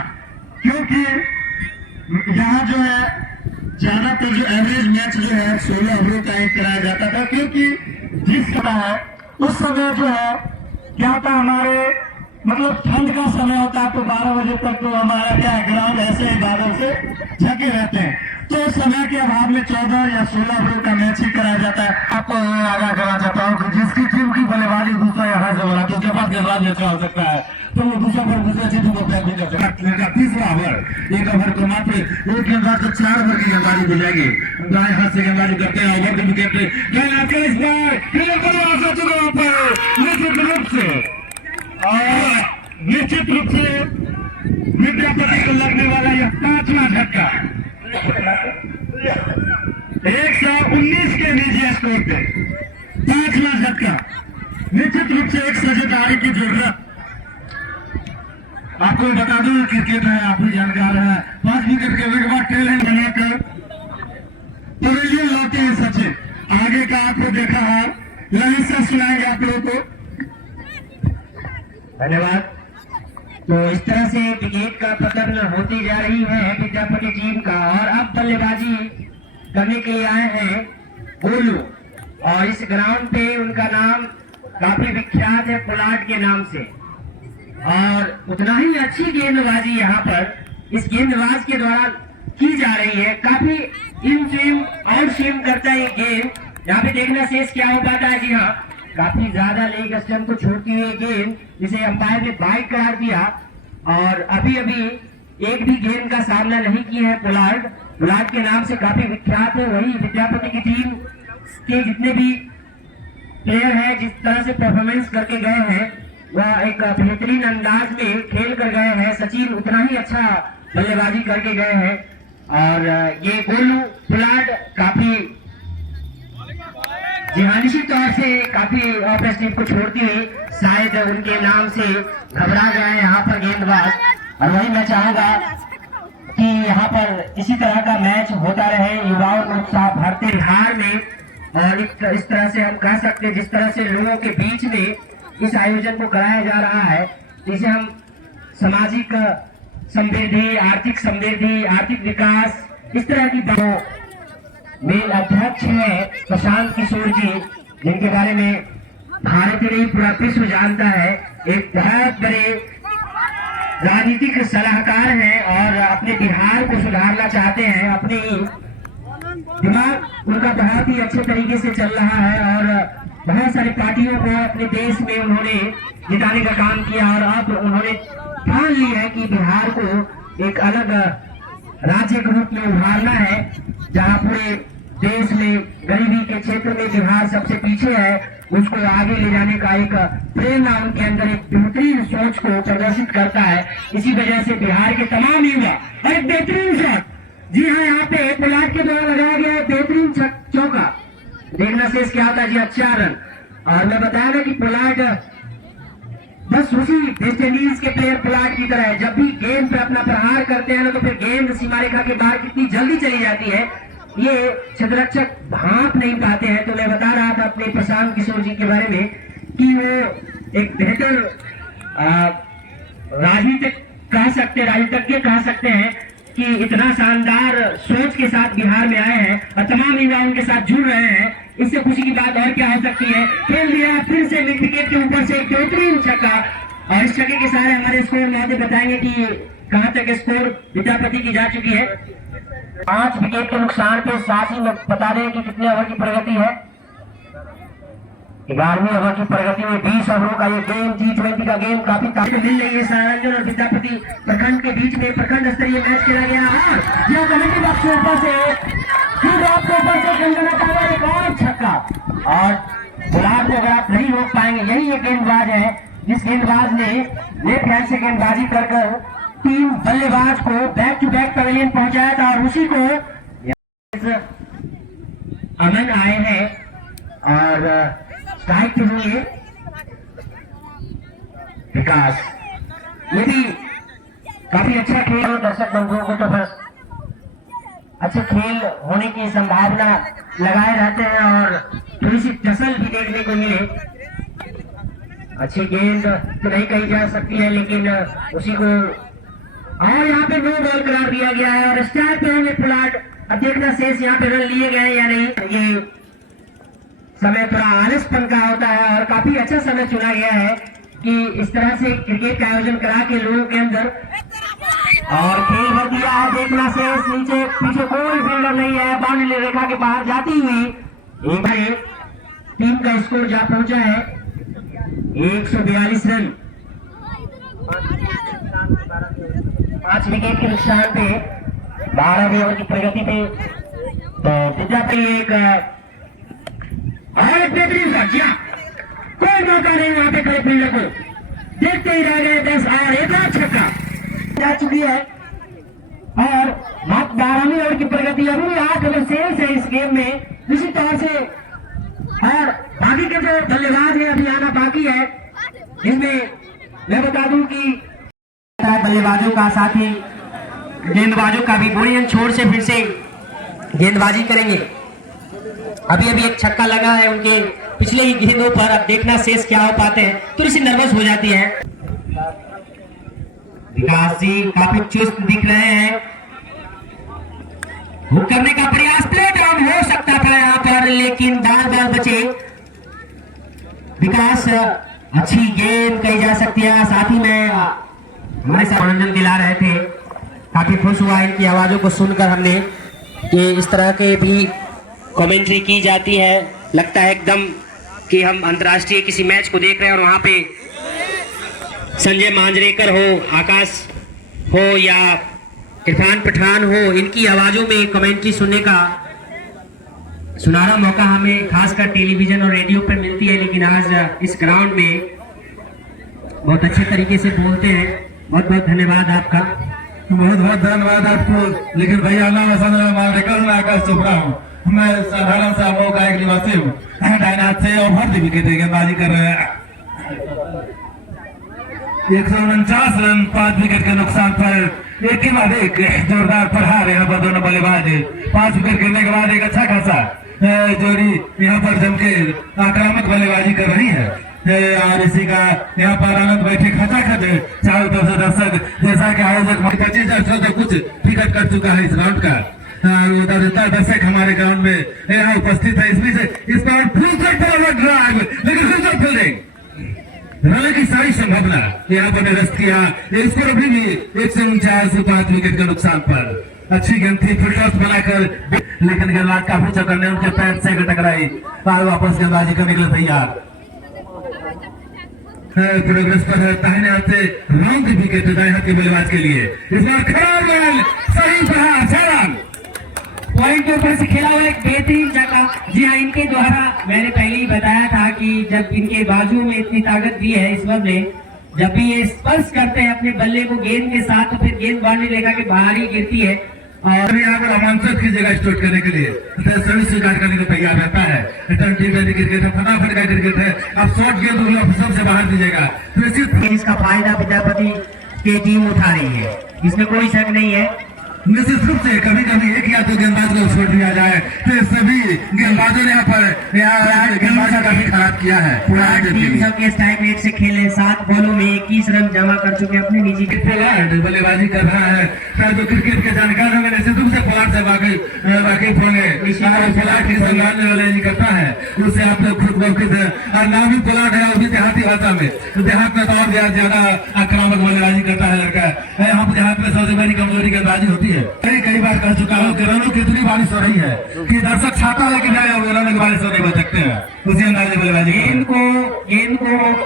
क्योंकि यहाँ जो है ज्यादातर जो एवरेज मैच जो है 16 ओवरों का एक कराया जाता था, क्योंकि जिस समय है उस समय जो है क्या होता हमारे मतलब ठंड का समय होता है तो 12 बजे तक तो हमारा क्या है ग्राउंड ऐसे बादल से ढके रहते हैं, तो समय के अभाव में 14 या 16 ओवर का मैच ही कराया जाता है। आपको आगाह करना चाहता हूँ कि जिसकी टीम की बल्लेबाजी दूसरा यहाँ से बोला तो उसके पास गेंदबाज अच्छा हो सकता है तो वो दूसरा पर दूसरे टीम को बैक भी कर सकता है। 30वां ओवर एक ओवर को मात्र एक गेंदबाज को 4 ओवर की गेंदबाजी दी जाएगी। दाएं हाथ से गेंदबाजी करते हैं ओवर के विकेट इस बार निश्चित रूप से विद्यापति को लगने वाला यह 5वां झटका ध्यान दीजिए स्कोर पे। 5वां झटका, निश्चित रूप से एक साझेदारी की जरूरत। आपको बता दूं क्रिकेट है, आप भी जानकार है। 5 विकेट गिरने के बाद टेल हैंड बनाकर पवेलियन लौटे हैं सचिन। आगे का आपको देखा है, ललित सुनाएंगे आप लोगों को। धन्यवाद। तो इस तरह से विकेट का पतन होती जा रही है विद्यापति टीम का, और अब बल्लेबाजी करने के लिए आए हैं गोलू, और इस ग्राउंड पे उनका नाम काफी विख्यात है पोलार्ड के नाम से, और उतना ही अच्छी गेंदबाजी यहाँ पर इस गेंदबाज के द्वारा की जा रही है। काफी इन स्विम आउट स्विम करता है ये गेंद। यहाँ पे देखना शेष क्या हो पाता है। जी हाँ, काफी ज्यादा लेग स्टंप को छोड़ती हुई गेंद, जिसे अंपायर ने बाइक करार दिया, और अभी अभी एक भी गेंद का सामना नहीं किया है पोलार्ड। पोलार्ड के नाम से काफी विख्यात है। वही विद्यापति की टीम के जितने भी प्लेयर हैं, जिस तरह से परफॉर्मेंस करके गए हैं, वह एक बेहतरीन अंदाज में खेल कर गए हैं। सचिन उतना ही अच्छा बल्लेबाजी करके गए हैं, और ये गोलू पोलार्ड काफी जिहानिशी तौर से काफी ऑफेंसिव को छोड़ती हुई शायद उनके नाम से घबरा गए हैं यहाँ पर गेंदबाज। और वही मैं चाहूंगा कि यहाँ पर इसी तरह का मैच होता रहे, युवाओं को उत्साह भरते बिहार में, और इस तरह से हम कह सकते हैं जिस तरह से लोगों के बीच में इस आयोजन को कराया जा रहा है, जिसे हम सामाजिक समृद्धि, आर्थिक समृद्धि, आर्थिक विकास, इस तरह की बातों। मेल अध्यक्ष है प्रशांत किशोर जी, जिनके बारे में भारत ही नहीं पूरा विश्व जानता है। एक बहुत बड़े राजनीतिक सलाहकार हैं, और अपने बिहार को सुधारना चाहते हैं। अपने दिमाग उनका बहुत ही अच्छे तरीके से चल रहा है, और बहुत सारी पार्टियों को अपने देश में उन्होंने जिताने का काम किया, और अब उन्होंने ठान ली है कि बिहार को एक अलग राज्य के रूप में उभारना है, जहां पूरे देश में गरीबी के क्षेत्र में बिहार सबसे पीछे है। उसको आगे ले जाने का एक प्रेरणा उनके अंदर, एक बेहतरीन सोच को प्रदर्शित करता है। इसी वजह से बिहार के तमाम युवा, और एक बेहतरीन शॉट, जी हाँ, यहाँ पे पोलार्ड के द्वारा लगाया गया है बेहतरीन चौका। देखना शेष क्या होता है। जी, अच्छा रन। और मैं बताया ना कि पोलार्ड बस उसी वेस्ट इंडीज के प्लेयर पोलार्ड की तरह है। जब भी गेंद पे अपना प्रहार करते हैं ना, तो फिर गेंद सीमा रेखा के बाहर कितनी जल्दी चली जाती है, ये क्षेत्ररक्षक भांप नहीं पाते हैं। तो मैं बता रहा था अपने प्रशांत किशोर जी के बारे में कि वो एक बेहतर राजनीतिज्ञ कह सकते हैं कि इतना शानदार सोच के साथ बिहार में आए हैं, और तमाम युवा उनके साथ जुड़ रहे हैं। इससे खुशी की बात और क्या हो सकती है। खेल दिया फिर से मिड विकेट के ऊपर से एक बेहतरीन छक्का, और इस छक्के के सारे हमारे स्कोर महोदय बताएंगे कि कहां तक स्कोर विद्यापति की जा चुकी है। 5 विकेट के नुकसान पे साथ ही में बता दें कि कितने ओवर की प्रगति है। 11वीं ओवर की प्रगति में 20 ओवरों का ये गेम, T20 का गेम काफी ताकत मिल रही है। सारंजन और विद्यापति प्रखंड के बीच में प्रखंड स्तरीय मैच खेला गया, और यह कमेटी बॉक्स के ऊपर से एक और छक्का, और गुलाब को अगर आप नहीं रोक पाएंगे, यही एक गेंदबाज है जिस गेंदबाज ने लेफ्ट हैंड से गेंदबाजी कर टीम बल्लेबाज को बैक टू बैक पवेलियन पहुंचाया था, और उसी को अमन आए हैं, और स्ट्राइक पे हुए विकास। ये भी काफी अच्छा खेल है। दर्शक बंधुओं को तो बस अच्छे खेल होने की संभावना लगाए रहते हैं, और थोड़ी सी टसल भी देखने को मिले। अच्छी गेंद तो नहीं कही जा सकती है, लेकिन उसी को, और यहाँ पे नो बॉल करार दिया गया है, और स्टार पे होंगे पोलार्ड। अब देखना शेष यहाँ पे रन लिए गए या नहीं। ये समय थोड़ा आलसपन का होता है, और काफी अच्छा समय चुना गया है कि इस तरह से क्रिकेट का आयोजन करा के लोगों के अंदर, और खेल भर दिया है। देखना शेष, नीचे पीछे कोई फील्डर नहीं है, बाउंड्री रेखा के बाहर जाती हुई एक टीम का स्कोर जा पहुंचा है 142 रन। 5 विकेट के नुकसान पे 12वीं ओवर की प्रगति पे तो विद्यापति एक और बेहतरीन शॉट, कोई मौका नहीं वहां पे खड़े फील्डर को, देखते ही रह गए 10 और एक और छक्का जा चुकी है। और मात्र 12वीं ओवर की प्रगति, अभी 8 ओवर शेष है इस गेम में। निश्चित तौर से। और बाकी के जो बल्लेबाज है अभी आना बाकी है, जिसमें मैं बता दूं कि बल्लेबाजों का साथ ही गेंदबाजों का भी बोरियन छोर से फिर से गेंदबाजी करेंगे। अभी अभी एक छक्का लगा है उनके पिछले ही गेंदों पर, अब देखना शेष क्या हो पाते हैं। थोड़ी सी नर्वस हो जाती है। विकास जी काफी चुस्त दिख रहे हैं। हुक करने का प्रयास, प्ले डाउन हो सकता था यहाँ पर, लेकिन बार बार बचे। विकास अच्छी गेंद कही जा सकती है। साथ ही में हमारे साथ मनोरंजन दिला रहे थे, काफी खुश हुआ इनकी आवाजों को सुनकर हमने कि इस तरह के भी कमेंट्री की जाती है। लगता है एकदम कि हम अंतर्राष्ट्रीय किसी मैच को देख रहे हैं और वहां पे संजय मांजरेकर हो, आकाश हो या इरफान पठान हो, इनकी आवाजों में कमेंट्री सुनने का सुनहरा मौका हमें खासकर टेलीविजन और रेडियो पर मिलती है। लेकिन आज इस ग्राउंड में बहुत अच्छे तरीके से बोलते हैं। बहुत बहुत धन्यवाद आपका। बहुत बहुत धन्यवाद आपको। लेकिन भैया नाम आकाश चोपड़ा हूँ, मैं साधारण सा मऊ का एक निवासी हूँ। डायनाथ से ओवर द विकेट गेंदबाजी कर रहे हैं। 149 रन 5 विकेट के नुकसान पर एक के बाद एक जोरदार प्रहार यहाँ पर दोनों बल्लेबाज 5 विकेट गिरने के बाद एक अच्छा खासा जोड़ी यहाँ पर जम के आक्रामक बल्लेबाजी कर रही है। और इसी का यहाँ पर आनंद बैठे खचाखच चारों तरफ से दर्शक, जैसा कि आयोजक 25,000 कुछ टिकट कर चुका है इस राउंड का। दर्शक हमारे ग्राउंड में यहाँ उपस्थित है। इसमें से इस पर ड्राइव, लेकिन फ्यूचर फील्डिंग रन की सारी संभावना यहाँ पर निरस्त किया। स्कोर अभी भी 149 विकेट के नुकसान पर। अच्छी गेंद थी, फुल टॉस बनाकर, लेकिन गेंदबाज काफी चौकन्ने उनके पैर से टकराई और वापस गेंदबाजी करने के लिए तैयार। प्रोग्रेस पर है दाहिने हाथ से लॉन्ग विकेट दाएं हाथ के बल्लेबाज के लिए। इस बार खराब बॉल, सही प्रहार, 6 रन। पॉइंट के ऊपर से खेला हुआ एक बेहतरीन जगह। जी हाँ, इनके द्वारा मैंने पहले ही बताया था कि जब इनके बाजू में इतनी ताकत भी है इस वक्त में, जब भी ये स्पर्श करते हैं अपने बल्ले को गेंद के साथ, तो फिर गेंद बाउंड्री रेखा के बाहर ही गिरती है। और यहाँ पर अमानत की जगह स्टोर करने के लिए सभी स्वीकार करने को तैयार रहता है। T20 क्रिकेट है, फटाफट का क्रिकेट है। अब शॉर्ट गेंद सबसे बाहर दीजिएगा। इसका फायदा विद्यापति की टीम उठा रही है, इसमें कोई शक नहीं है। निश्चित रूप से कभी कभी एक या दो गेंदबाज को छोड़ दिया जाए, तो सभी गेंदबाजों ने यहाँ पर गेंदबाजी काफी खराब किया है। टीम सबके स्ट्राइक रेट से खेले 7 बॉलों में 21 रन जमा कर चुके अपने निजी। पोलार्ड बल्लेबाजी कर रहा है। जो क्रिकेट के जानकार होंगे निश्चित रूप से पोलार्ड से वाकिफ होंगे। पोलार्ड की संज्ञान में बल्लेबाजी करता है, उससे आप लोग खुद वाकिफ है। और नाम भी पोलार्ड है, और भी देहाती भाषा में, तो देहात में तो और ज्यादा आक्रामक बल्लेबाजी करता है लड़का। यहाँ पर देहात में सबसे बड़ी कमजोरी गेंदबाजी होती है। कई बार कह चुका हूँ कि रनों की इतनी बारिश हो रही है कि दर्शक छाता लेके जाए और रनों की बारिश होने बच सकते हैं। उसी अंदाजे बल्लेबाजी गेंद को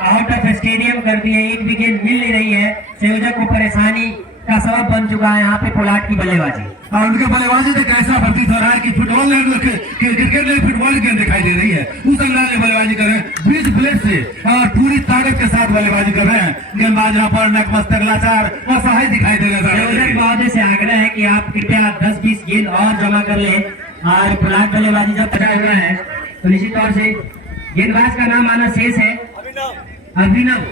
आउट ऑफ स्टेडियम कर दिए। एक विकेट मिल नहीं रही है, संयोजक को परेशानी का सबब बन चुका है यहाँ पे पोलार्ड की बल्लेबाजी। और उनके बल्लेबाजी से कैसा प्रतीत हो रहा है कि फुटबॉल क्रिकेट में फुटबॉल गेंद दिखाई दे रही है। उस अंदाज में बल्लेबाजी कर रहे हैं, बीच प्लेट से और पूरी ताकत के साथ बल्लेबाजी कर रहे हैं। गेंदबाज यहाँ पर नकमस्तक लाचार असहाय दिखाई दे रहा है। महोदय से आग्रह है कि आप कृपया 10-20 गेंद और जमा कर लें। और पोलार्ड बल्लेबाजी जब पटा हुआ है तो निश्चित तौर से गेंदबाज का नाम आना शेष है, अभिनव।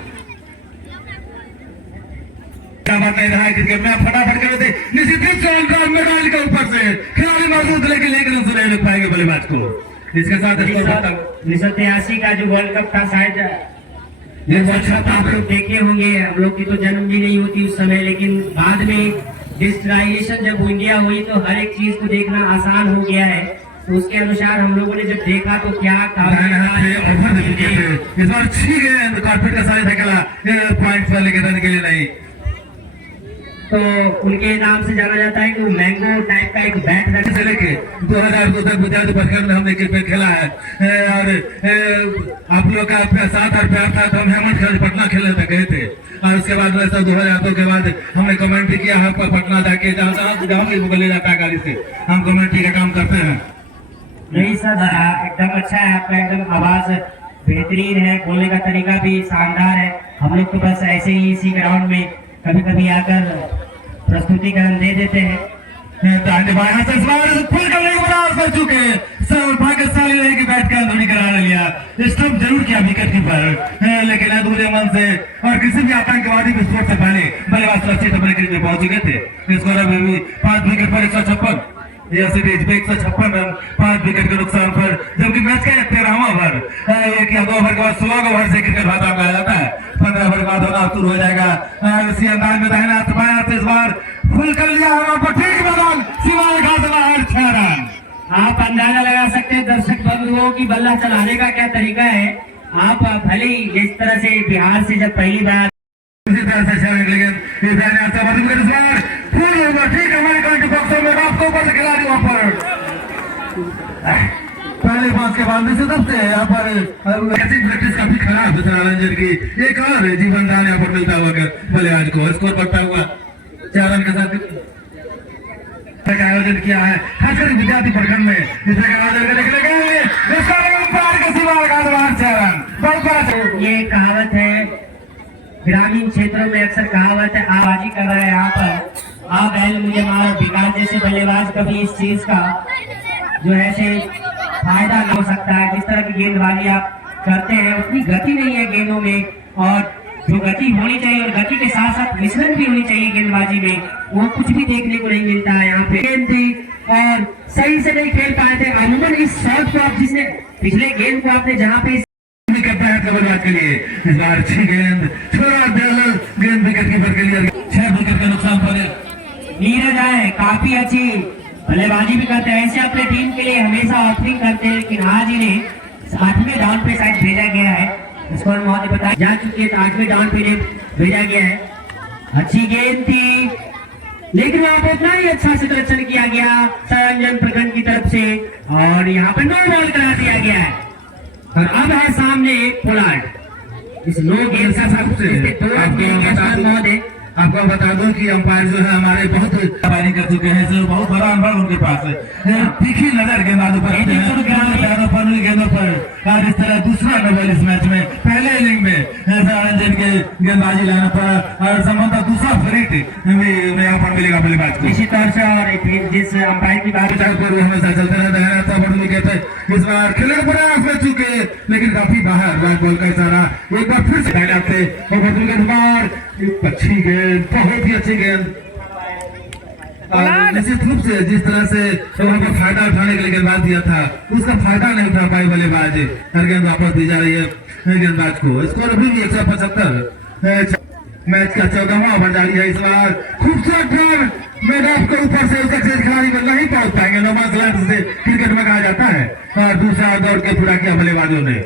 बात नहीं रहा है क्रिकेट में, फटाफट कर देते निश्चित मेदान के ऊपर से खिलाड़ी मौजूद, लेकिन रन नहीं रोक पाएंगे बल्लेबाज को। इसके साथ 1983 का जो वर्ल्ड कप था, शायद ये वर्ल्ड कप आप लोग देखे होंगे। हम लोग की तो जन्म भी नहीं होती उस समय, लेकिन बाद में डिजिटलाइजेशन जब इंडिया हुई तो हर एक चीज को देखना आसान हो गया है। तो उसके अनुसार हम लोगों ने जब देखा तो क्या इस बार अच्छी गेंद कारपेट का साइज खेला, पॉइंट पर लेके रन के लिए नहीं। तो उनके नाम से जाना जाता है कि वो मैंगो टाइप का एक बैट रखने से लेके 2002 तक गुजरात प्रखंड में हमने क्रिकेट खेला है। और आप लोग का साथ और प्यार था तो हम हेमंत पटना खेलने तक गए थे। और उसके बाद 2002 के बाद हमने कमेंट्री किया है पटना जाके, जहाँ ले जाता है गाड़ी से, हम कमेंट्री का काम करते हैं। नहीं सर, एकदम अच्छा है आपका, एकदम आवाज बेहतरीन है, बोलने का तरीका भी शानदार है। हम लोग तो बस ऐसे ही इसी ग्राउंड में कभी कभी आकर प्रस्तुतिकरण दे देते हैं। दाहिने बाएं हाथ से इस बार फुल करने के प्रयास कर चुके सर भाग्यशाली रहे कि बैट का अंदरूनी करार लिया। स्टंप जरूर किया विकेट कीपर, लेकिन अधूरे मन से और किसी भी आतंकवादी विस्फोट से पहले बल्लेबाज सुरक्षित अपने क्रीज में पहुंच चुके थे। स्कोर अभी भी 5 विकेट पर 156, यह सीरीज पे 156 रन 5 विकेट के नुकसान पर, जबकि मैच का 13वां ओवर, एक या 2 ओवर के बाद 16 ओवर से क्रिकेट भाषा में आ जाता है। 15 ओवर के बाद होना शुरू हो जाएगा। इसी अंदाज में दाहिने हाथ बाएं हाथ इस बार फुल कर लिया हवा पर, ठीक मैदान सीमा रेखा से बाहर 6 रन। आप अंदाजा लगा सकते हैं दर्शक बंधुओं की बल्ला चलाने का क्या तरीका है। आप भले ही जिस तरह से बिहार से जब पहली बार उसी तरह से 6 रन, लेकिन इस दाहिने हाथ से बाहर विकेट इस बार फुल ओवर, ठीक हमारे कांटे बॉक्सों में आपको ऊपर से खिलाड़ी वहां पर पहले पास के बाद में से तब से यहाँ पर ऐसी प्रैक्टिस काफी खराब है रंजन की। एक और जीवन दान यहाँ पर मिलता हुआ बल्लेबाज को स्कोर बढ़ता हुआ 4 रन के साथ का आयोजन किया है, खासकर विद्यार्थी प्रखंड में इस तरह का आयोजन करने के लिए ये कहावत है ग्रामीण क्षेत्रों में, अक्सर कहावत है आबाजी कर रहा है यहाँ पर आ बैल मुझे मारो। विकास जैसे बल्लेबाज कभी इस चीज का जो है से फायदा नहीं हो सकता है। जिस तरह की गेंदबाजी आप करते हैं उतनी गति नहीं है गेंदों में, और जो गति होनी चाहिए और गति के साथ साथ फिसलन भी होनी चाहिए गेंदबाजी में, वो कुछ भी देखने को नहीं मिलता है यहाँ पे। गेंद थी और सही से नहीं खेल पाए थे। अमूमन इस शॉट को आप जिसने पिछले गेंद को आपने जहाँ पे करता है बल्लेबाज के लिए इस बार अच्छी गेंद छोड़ा गेंद विकेट कीपर के लिए 6 विकेट के नुकसान पर नीरज आए, काफी अच्छी बल्लेबाजी भी करते हैं। ऐसे अपने टीम के लिए हमेशा ओपनिंग करते हैं, लेकिन आज इन्हें 8वें डाउन पे शायद भेजा गया है। स्कोर महोदय बताया जा चुके हैं, तो 8वें डाउन पे भेजा गया है। अच्छी गेंद थी, लेकिन वहां पर उतना ही अच्छा से सिलेक्शन किया गया सरंजन प्रखंड की तरफ से, और यहाँ पर नो बॉल करा दिया गया है। और अब है सामने पोलार्ड। इस नो गेंद का महोदय आपको बता दूं कि अंपायर जो है हमारे बहुत फायरिंग कर चुके हैं, जो बहुत बड़ा अनुभव उनके पास है। तीखी नजर गेंदबाजों पर गेंदों पर आज इस तरह दूसरा नंबर इस मैच में, पहले इनिंग में रंजन के गेंदबाजी लाने पर और संबंध दूसरा फरीट यहाँ पर मिलेगा बल्लेबाज को इसी तरह से। और जिस अंपायर की बात हमेशा चलते रहता है, कहते इस बार खेलने का प्रयास में चुके, लेकिन काफी बाहर बैट बॉल का इशारा एक बार फिर से अच्छी गेंद, बहुत ही अच्छी गेंद। निश्चित रूप से जिस तरह से वहां पर फायदा उठाने के लिए गेंदबाज दिया था, उसका फायदा नहीं उठा पाई बल्लेबाज, हर गेंद वापस दी जा रही है गेंदबाज को। स्कोर अभी भी 175। मैच का 14वां ओवर जारी है। इस बार खूबसूरत रन मैदान के ऊपर से उसका खिलाड़ी को नहीं पहुंच पाएंगे, नोमांस लैंड से क्रिकेट में कहा जाता है, और दूसरा दौड़ के पूरा किया बल्लेबाजों ने।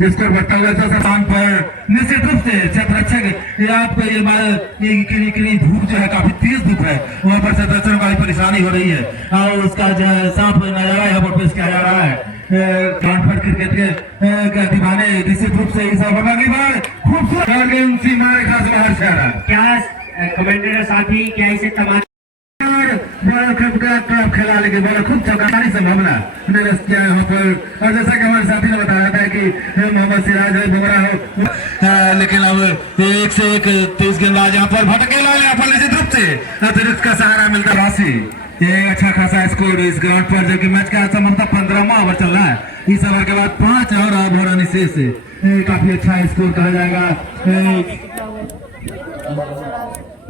स्कोर बढ़ता हुआ स्थान पर निश्चित रूप से क्षेत्ररक्षक आपको ये धूप जो है काफी तेज धूप है, वहां पर क्षेत्ररक्षकों को परेशानी हो रही है, और उसका जो साफ नजारा यहाँ पर पेश किया जा रहा है। क्रिकेट के दीवाने निश्चित रूप से इस अगली बार खूबसूरत गेंद सीमा रेखा से बाहर से आ रहा। क्या कमेंटेटर साथी क्या इसे तमाम खेला, लेकिन बड़ा खूब चौकारी संभावना निरस्त किया यहाँ पर। और जैसा कि हमारे साथी ने बताया था कि मोहम्मद सिराज है, बुमराह हो, लेकिन अब एक से एक तेज गेंदबाज यहाँ पर भटकेला, यहाँ पर निश्चित रूप से अतिरिक्त का सहारा मिलता राशि। ये अच्छा खासा स्कोर इस ग्राउंड पर, जबकि मैच का संबंध 15वां ओवर चल रहा है। इस ओवर के बाद 5 और ओवर शेष काफी अच्छा स्कोर कहा जाएगा।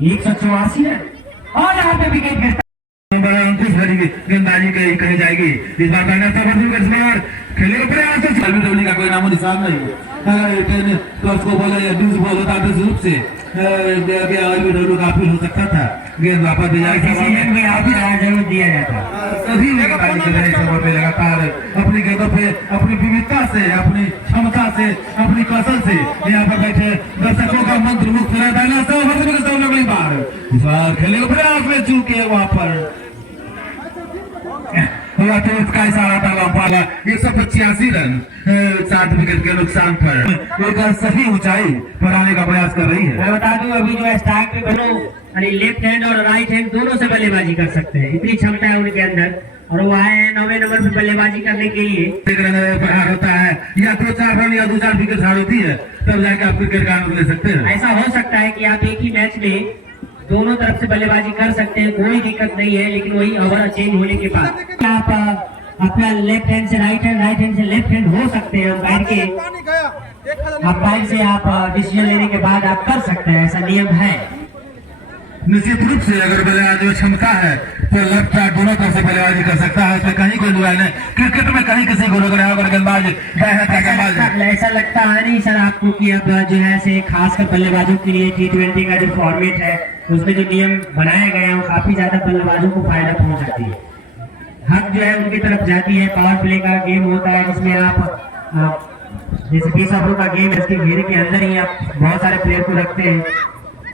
184 है, और यहाँ पे विकेट गिरता अंकुश भरी गेंदबाजी कही जाएगी। इस बार खेलने का प्रयास का कोई नामो निशान नहीं। को बोला या ड्यूज बॉल होता तो रूप से काफी हो सकता था, गेंद वापस दी जाएगी, जरूर दिया जाता। सभी लगातार अपनी गेंदों पे अपनी विविधता से, अपनी क्षमता से, अपनी कौशल से यहाँ पर बैठे दर्शकों का मंत्र मुक्त रहता है। अगली बार इस बार खेलने का प्रयास में चूके वहां पर तो उसका इशारा था वहां 185 रन 7 विकेट के नुकसान पर एक सही ऊंचाई पर आने का प्रयास कर रही है। मैं बता दूं अभी जो स्ट्राइक पे बनो यानी लेफ्ट हैंड और राइट हैंड दोनों से बल्लेबाजी कर सकते हैं, इतनी क्षमता है उनके अंदर, और वो आए हैं 9वें नंबर पे बल्लेबाजी करने के लिए। एक रन प्रहार होता है, या 2-4 रन या 2-4 विकेट हार होती है, तब जाके आप क्रिकेट का आनंद ले सकते हैं। ऐसा हो सकता है कि आप एक ही मैच में दोनों तरफ से बल्लेबाजी कर सकते हैं, कोई दिक्कत नहीं है। लेकिन वही ओवर चेंज होने के बाद आप अपना लेफ्ट हैंड से राइट हैंड से लेफ्ट हैंड हो सकते हैं। अंपायर के अंपायर से आप डिसीजन लेने के बाद आप कर सकते हैं, ऐसा नियम है। निश्चित रूप से अगर बल्लेबाज में क्षमता है तो लेफ्ट राइट दोनों तरफ से बल्लेबाजी कर सकता है, इसमें कहीं कोई दुआ नहीं। क्रिकेट में कहीं किसी को रोक रहा होगा गेंदबाज दाएं हाथ का गेंदबाज ऐसा लगता है नहीं सर आपको कि अब जो है से खासकर बल्लेबाजों के लिए T20 का जो फॉर्मेट है उसमें जो नियम बनाए गए हैं वो काफी ज्यादा बल्लेबाजों को फायदा पहुंचाती है। हक जो है उनकी तरफ जाती है। पावर प्ले का गेम होता है जिसमें आप जैसे 20 ओवर का गेम है, इसके घेरे के अंदर ही आप बहुत सारे प्लेयर को रखते हैं।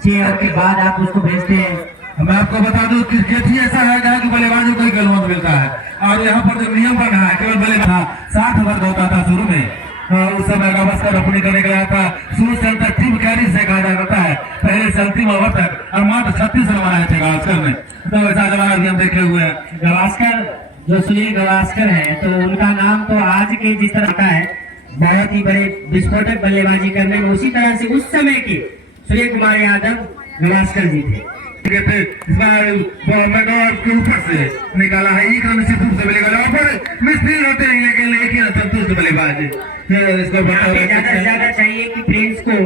6 ओवर के बाद आप उसको भेजते हैं। मैं आपको बता दूं क्रिकेट ही ऐसा है कि बल्लेबाजों को ही गलवंत मिलता है। और यहाँ पर जो नियम बना है केवल बल्लेबाज 60 ओवर का होता था शुरू में, उस समय गावस्कर ओपनिंग करने गया था। शुरू से तक टीम कैरी से कहा जाता है, पहले से अंतिम ओवर तक और मात्र 36 रन बनाए थे गावस्कर ने। तो ऐसा जमाना भी हम देखे हुए हैं। गावस्कर जो सुनील गावस्कर है तो उनका नाम तो आज के जिस तरह का है बहुत ही बड़े विस्फोटक बल्लेबाजी करने में, उसी तरह से उस समय के सूर्य कुमार यादव गावस्कर जी थे। इस बार के ऊपर से निकाला है, एक रन निश्चित रूप से मिलेगा। और मिस्त्री होते हैं लेकिन एक ही संतुष्ट बल्लेबाज इसको ज्यादा से ज्यादा चाहिए कि प्रिंस को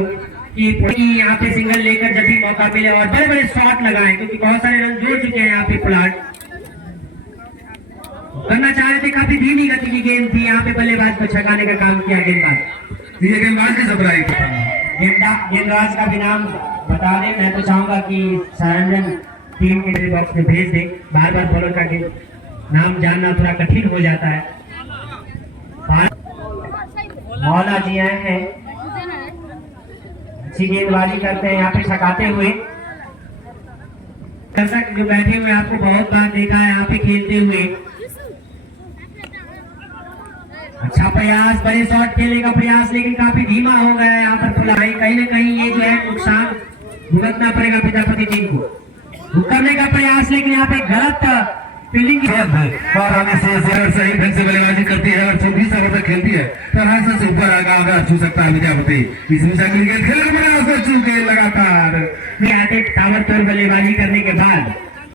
कि यहाँ पे सिंगल लेकर जब भी मौका मिले और बड़े बड़े शॉट लगाएं, क्योंकि बहुत सारे रन जोड़ चुके हैं यहाँ पे प्लाट करना चाह रहे थे। काफी धीमी गति की गेंद थी, यहाँ पे बल्लेबाज को छकाने का काम किया गेंदबाज। ये गेंदबाज की सबराई गेंदबाज का भी नाम बता दें। मैं तो चाहूंगा कि सारंजन टीम के बॉक्स में भेज दें। बार बार बॉलर का नाम जानना थोड़ा कठिन हो जाता है। मौला जी आए हैं, अच्छी गेंदबाजी करते हैं यहाँ पे छकाते हुए। दर्शक जो बैठे हुए आपको बहुत बार देखा है यहाँ पे खेलते हुए। अच्छा प्रयास, बड़े शॉट खेलने का प्रयास, लेकिन काफी धीमा हो गया है यहाँ पर फुलाई। कहीं ना कहीं ये जो है नुकसान भुगतना पड़ेगा प्रजापति टीम को। करने का प्रयास लेकिन यहाँ पे गलत फील्डिंग सही ढंग से बल्लेबाजी करती है और 24 ओवर तक खेलती है तो आराम से ऊपर आगा छू सकता है प्रजापति। इसमें खेल लगातार ताबड़तोड़ बल्लेबाजी करने के बाद